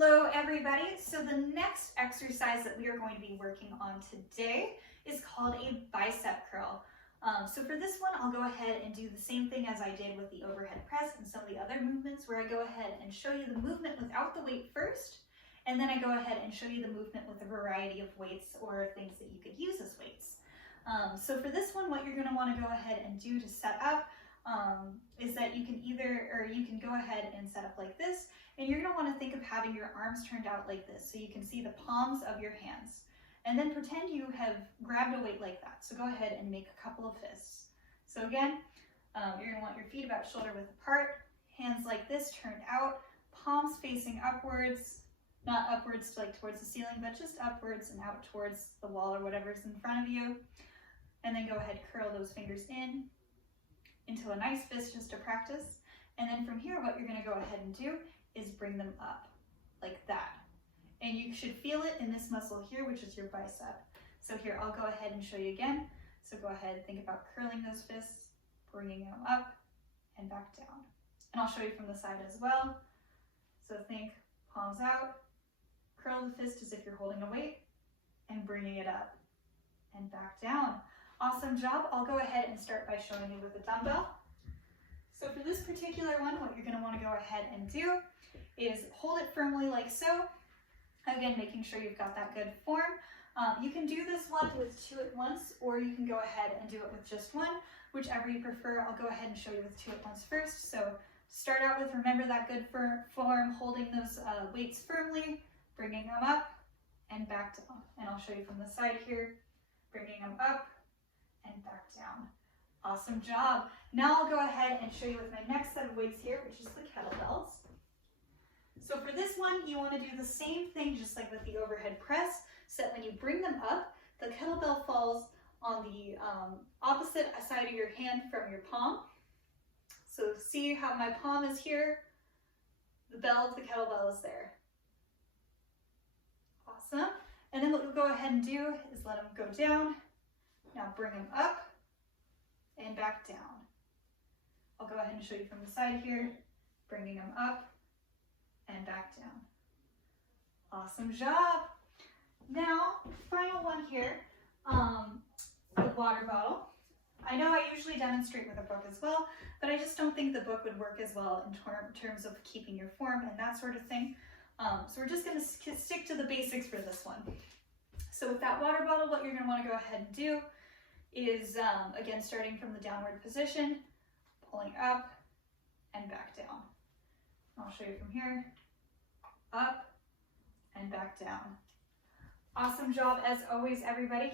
Hello everybody. So the next exercise that we are going to be working on today is called a bicep curl. So for this one, I'll go ahead and do the same thing as I did with the overhead press and some of the other movements, where I go ahead and show you the movement without the weight first, and then I go ahead and show you the movement with a variety of weights or things that you could use as weights. So for this one, what you're going to want to go ahead and do to set up is that you can go ahead and set up like this, and you're going to want to think of having your arms turned out like this so you can see the palms of your hands. And then pretend you have grabbed a weight like that. So go ahead and make a couple of fists. So again, you're going to want your feet about shoulder width apart, hands like this turned out, palms facing upwards, not upwards like towards the ceiling, but just upwards and out towards the wall or whatever's in front of you. And then go ahead, curl those fingers in into a nice fist just to practice. And then from here, what you're going to go ahead and do is bring them up like that. And you should feel it in this muscle here, which is your bicep. So here, I'll go ahead and show you again. So go ahead, think about curling those fists, bringing them up and back down. And I'll show you from the side as well. So think palms out, curl the fist as if you're holding a weight, and bringing it up and back down. Awesome job. I'll go ahead and start by showing you with a dumbbell. So for this particular one, what you're going to want to go ahead and do is hold it firmly like so. Again, making sure you've got that good form. You can do this one with two at once, or you can go ahead and do it with just one, whichever you prefer. I'll go ahead and show you with two at once first. So start out with, remember that good form, holding those weights firmly, bringing them up and back down. And I'll show you from the side here, bringing them up and back down. Awesome job. Now I'll go ahead and show you with my next set of weights here, which is the kettlebells. So for this one, you want to do the same thing just like with the overhead press, so that when you bring them up, the kettlebell falls on the opposite side of your hand from your palm. So see how my palm is here? The bell of the kettlebell is there. Awesome. And then what you'll go ahead and do is let them go down. Now bring them up and back down. I'll go ahead and show you from the side here, bringing them up and back down. Awesome job. Now, final one here, the water bottle. I know I usually demonstrate with a book as well, but I just don't think the book would work as well in terms of keeping your form and that sort of thing. So we're just going to stick to the basics for this one. So with that water bottle, what you're going to want to go ahead and do is, again, starting from the downward position, pulling up and back down. I'll show you from here, up and back down. Awesome job as always, everybody.